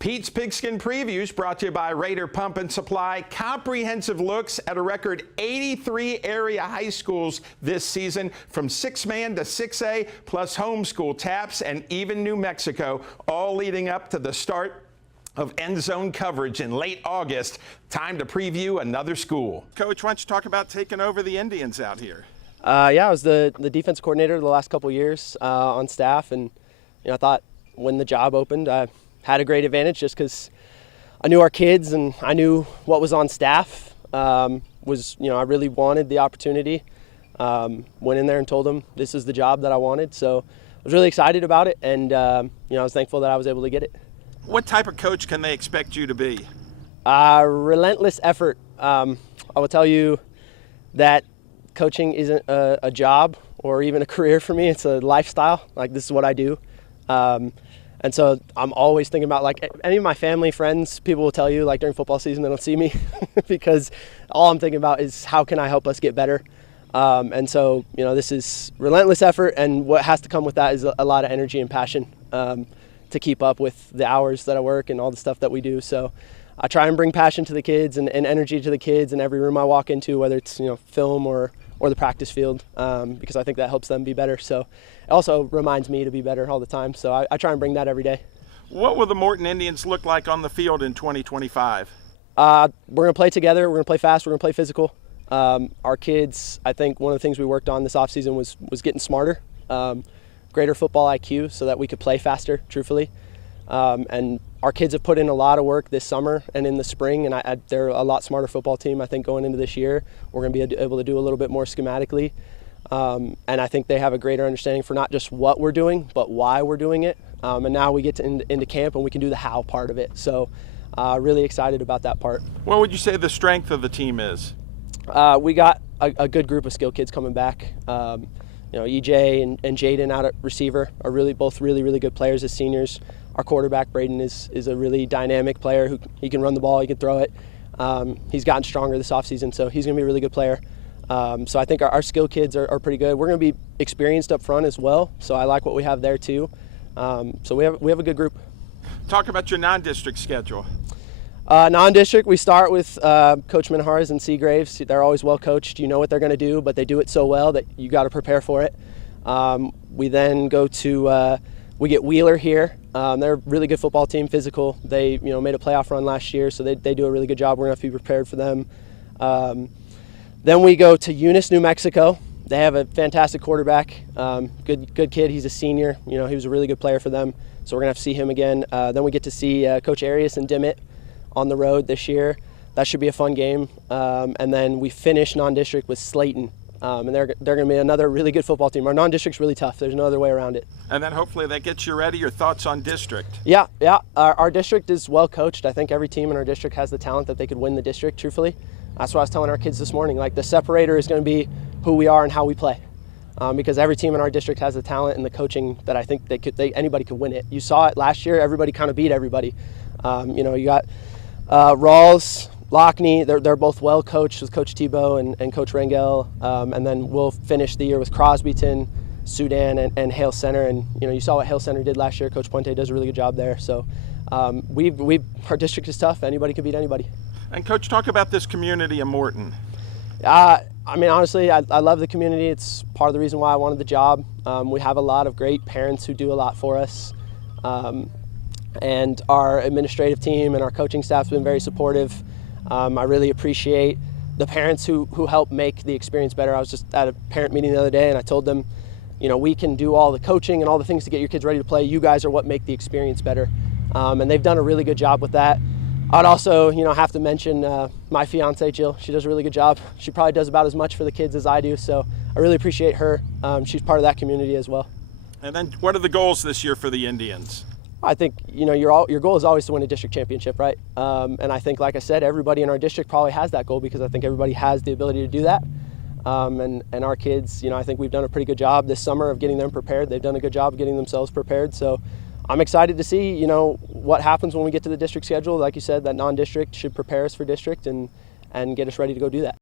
Pete's Pigskin Previews brought to you by Raider Pump and Supply. Comprehensive looks at a record 83 area high schools this season, from 6-man to 6A, plus homeschool taps and even New Mexico, all leading up to the start of end zone coverage in late August. Time to preview another school. Coach, why don't you talk about taking over the Indians out here? Yeah, I was the defense coordinator the last couple years on staff, and I thought when the job opened, I had a great advantage just because I knew our kids and I knew what was on staff. I really wanted the opportunity. Went in there and told them this is the job that I wanted, so I was really excited about it, and I was thankful that I was able to get it. What type of coach can they expect you to be? Relentless effort. I will tell you that coaching isn't a job or even a career for me. It's a lifestyle. Like, this is what I do. And so I'm always thinking about, like, any of my family, friends, people will tell you, like, during football season, they don't see me because all I'm thinking about is how can I help us get better. And so, this is relentless effort, and what has to come with that is a lot of energy and passion to keep up with the hours that I work and all the stuff that we do. So I try and bring passion to the kids and energy to the kids in every room I walk into, whether it's, film or the practice field, because I think that helps them be better. So it also reminds me to be better all the time. So I try and bring that every day. What will the Morton Indians look like on the field in 2025? We're going to play together. We're going to play fast. We're going to play physical. Our kids, I think one of the things we worked on this offseason was getting smarter, greater football IQ so that we could play faster, truthfully. And our kids have put in a lot of work this summer and in the spring, and they're a lot smarter football team. I think going into this year, we're going to be able to do a little bit more schematically. And I think they have a greater understanding for not just what we're doing, but why we're doing it. And now we get into camp and we can do the how part of it. So really excited about that part. What would you say the strength of the team is? We got a good group of skill kids coming back. EJ and Jaden out at receiver are both really good players as seniors. Our quarterback, Braden, is a really dynamic player who he can run the ball, he can throw it. He's gotten stronger this offseason, so he's going to be a really good player. So I think our skill kids are pretty good. We're going to be experienced up front as well, so I like what we have there too. So we have a good group. Talk about your non-district schedule. Non-district, we start with Coach Minhar's and Seagraves. They're always well coached. You know what they're going to do, but they do it so well that you got to prepare for it. We then go to we get Wheeler here. They're a really good football team, physical. They made a playoff run last year, so they do a really good job. We're going to have to be prepared for them. Then we go to Eunice, New Mexico. They have a fantastic quarterback, good kid. He's a senior. He was a really good player for them, so we're going to have to see him again. Then we get to see Coach Arias and Dimmitt on the road this year. That should be a fun game. And then we finish non-district with Slayton. And they're going to be another really good football team. Our non-district's really tough. There's no other way around it. And then hopefully that gets you ready. Your thoughts on district? Yeah. Our district is well coached. I think every team in our district has the talent that they could win the district, truthfully. That's what I was telling our kids this morning. Like, the separator is going to be who we are and how we play. Because every team in our district has the talent and the coaching that I think anybody could win it. You saw it last year. Everybody kind of beat everybody. You got Rawls, Lockney, they're both well coached with Coach Tebow and Coach Rangel, and then we'll finish the year with Crosbyton, Sudan, and Hale Center. And you saw what Hale Center did last year. Coach Puente does a really good job there. So our district is tough. Anybody can beat anybody. And Coach, talk about this community in Morton. Honestly, I love the community. It's part of the reason why I wanted the job. We have a lot of great parents who do a lot for us. And our administrative team and our coaching staff has been very supportive. I really appreciate the parents who help make the experience better. I was just at a parent meeting the other day, and I told them, we can do all the coaching and all the things to get your kids ready to play. You guys are what make the experience better. And they've done a really good job with that. I'd also, have to mention my fiance, Jill. She does a really good job. She probably does about as much for the kids as I do, so I really appreciate her. She's part of that community as well. And then what are the goals this year for the Indians? I think, your goal is always to win a district championship, right? And I think, like I said, everybody in our district probably has that goal because I think everybody has the ability to do that. And our kids, I think we've done a pretty good job this summer of getting them prepared. They've done a good job of getting themselves prepared. So I'm excited to see, what happens when we get to the district schedule. Like you said, that non-district should prepare us for district and get us ready to go do that.